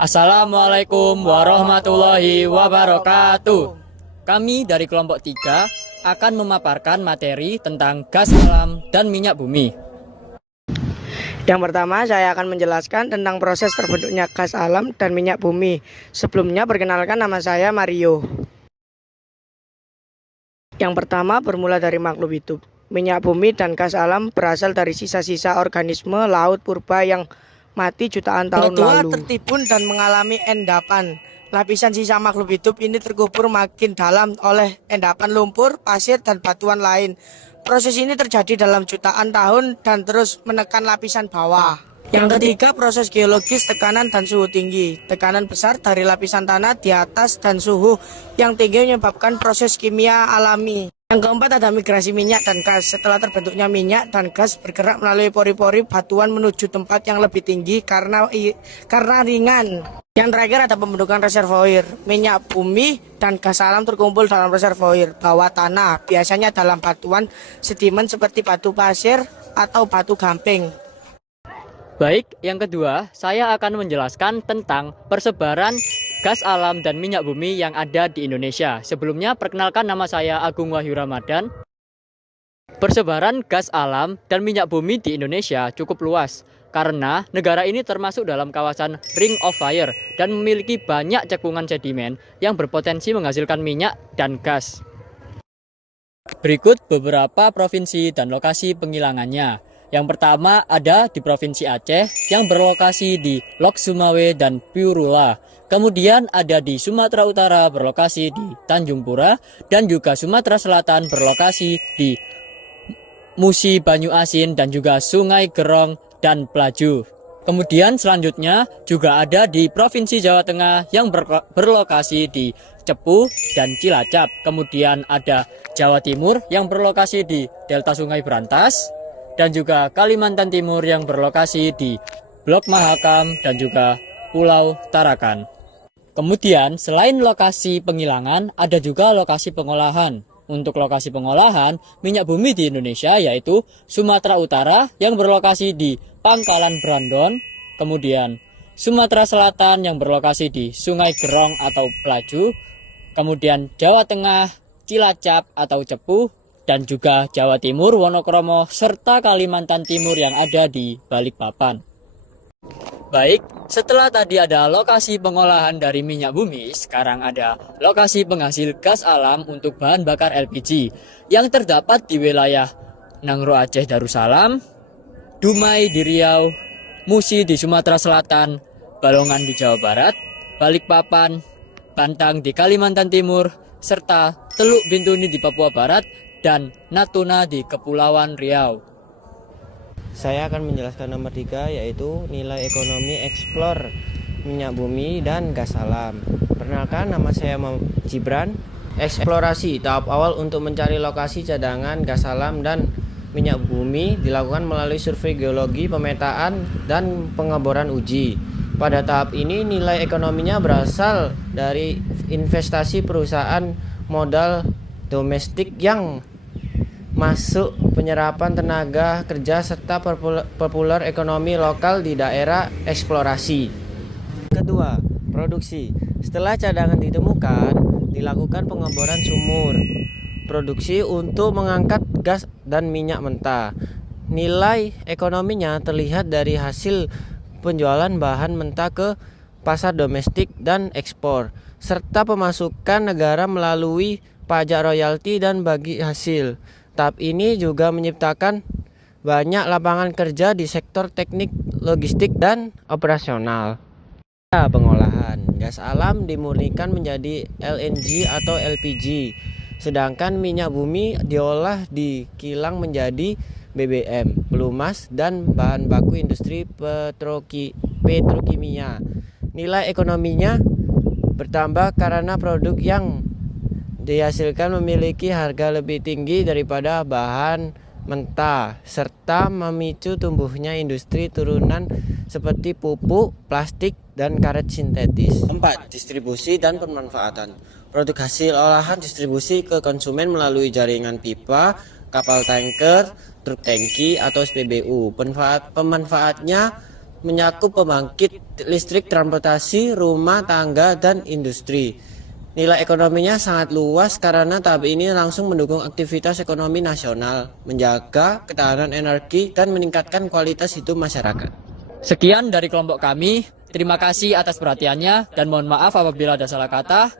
Assalamualaikum warahmatullahi wabarakatuh. Kami dari kelompok 3 akan memaparkan materi tentang gas alam dan minyak bumi. Yang pertama, saya akan menjelaskan tentang proses terbentuknya gas alam dan minyak bumi. Sebelumnya, perkenalkan, nama saya Mario. Yang pertama, bermula dari makhluk hidup. Minyak bumi dan gas alam berasal dari sisa-sisa organisme laut purba yang mati jutaan tahun lalu. Tertimbun dan mengalami endapan. Lapisan sisa makhluk hidup ini terkubur makin dalam oleh endapan lumpur, pasir, dan batuan lain. Proses ini terjadi dalam jutaan tahun dan terus menekan lapisan bawah. Yang ketiga, proses geologis tekanan dan suhu tinggi. Tekanan besar dari lapisan tanah di atas dan suhu yang tinggi menyebabkan proses kimia alami. Yang keempat, ada migrasi minyak dan gas. Setelah terbentuknya minyak dan gas bergerak melalui pori-pori batuan menuju tempat yang lebih tinggi karena ringan. Yang terakhir, ada pembentukan reservoir. Minyak bumi dan gas alam terkumpul dalam reservoir bawah tanah, biasanya dalam batuan sedimen seperti batu pasir atau batu gamping. Baik, yang kedua, saya akan menjelaskan tentang persebaran gas alam dan minyak bumi yang ada di Indonesia. Sebelumnya, perkenalkan, nama saya Agung Wahyu Ramadan. Persebaran gas alam dan minyak bumi di Indonesia cukup luas karena negara ini termasuk dalam kawasan Ring of Fire dan memiliki banyak cekungan sedimen yang berpotensi menghasilkan minyak dan gas. Berikut beberapa provinsi dan lokasi penghilangannya. Yang pertama ada di Provinsi Aceh yang berlokasi di Lok Sumawe dan Piurula. Kemudian ada di Sumatera Utara berlokasi di Tanjung Pura dan juga Sumatera Selatan berlokasi di Musi Banyu Asin dan juga Sungai Gerong dan Pelaju. Kemudian selanjutnya juga ada di Provinsi Jawa Tengah yang berlokasi di Cepu dan Cilacap. Kemudian ada Jawa Timur yang berlokasi di Delta Sungai Berantas dan juga Kalimantan Timur yang berlokasi di Blok Mahakam dan juga Pulau Tarakan. Kemudian selain lokasi penghilangan ada juga lokasi pengolahan. Untuk lokasi pengolahan minyak bumi di Indonesia yaitu Sumatera Utara yang berlokasi di Pangkalan Brandon, kemudian Sumatera Selatan yang berlokasi di Sungai Gerong atau Pelaju, kemudian Jawa Tengah, Cilacap atau Cepu, dan juga Jawa Timur, Wonokromo, serta Kalimantan Timur yang ada di Balikpapan. Baik, setelah tadi ada lokasi pengolahan dari minyak bumi, sekarang ada lokasi penghasil gas alam untuk bahan bakar LPG yang terdapat di wilayah Nangro Aceh Darussalam, Dumai di Riau, Musi di Sumatera Selatan, Balongan di Jawa Barat, Balikpapan, Bantang di Kalimantan Timur, serta Teluk Bintuni di Papua Barat, dan Natuna di Kepulauan Riau. Saya akan menjelaskan nomor 3 yaitu nilai ekonomi eksplor minyak bumi dan gas alam. Perkenalkan, nama saya Gibran. Eksplorasi tahap awal untuk mencari lokasi cadangan gas alam dan minyak bumi dilakukan melalui survei geologi, pemetaan, dan pengeboran uji. Pada tahap ini nilai ekonominya berasal dari investasi perusahaan modal domestik yang masuk, penyerapan tenaga kerja, serta populer ekonomi lokal di daerah eksplorasi. Kedua, produksi. Setelah cadangan ditemukan, dilakukan pengeboran sumur produksi untuk mengangkat gas dan minyak mentah. Nilai ekonominya terlihat dari hasil penjualan bahan mentah ke pasar domestik dan ekspor, serta pemasukan negara melalui pajak royalti dan bagi hasil. Tahap ini juga menciptakan banyak lapangan kerja di sektor teknik, logistik, dan operasional. Pengolahan gas alam dimurnikan menjadi LNG atau LPG, sedangkan minyak bumi diolah di kilang menjadi BBM, pelumas, dan bahan baku industri petrokimia. Nilai ekonominya bertambah karena produk yang dihasilkan memiliki harga lebih tinggi daripada bahan mentah, serta memicu tumbuhnya industri turunan seperti pupuk, plastik, dan karet sintetis. 4. Distribusi dan pemanfaatan. Produk hasil olahan distribusi ke konsumen melalui jaringan pipa, kapal tanker, truk tangki, atau SPBU. Pemanfaatnya menyakup pembangkit listrik, transportasi, rumah tangga, dan industri. Nilai ekonominya sangat luas karena tahap ini langsung mendukung aktivitas ekonomi nasional, menjaga ketahanan energi, dan meningkatkan kualitas hidup masyarakat. Sekian dari kelompok kami. Terima kasih atas perhatiannya dan mohon maaf apabila ada salah kata.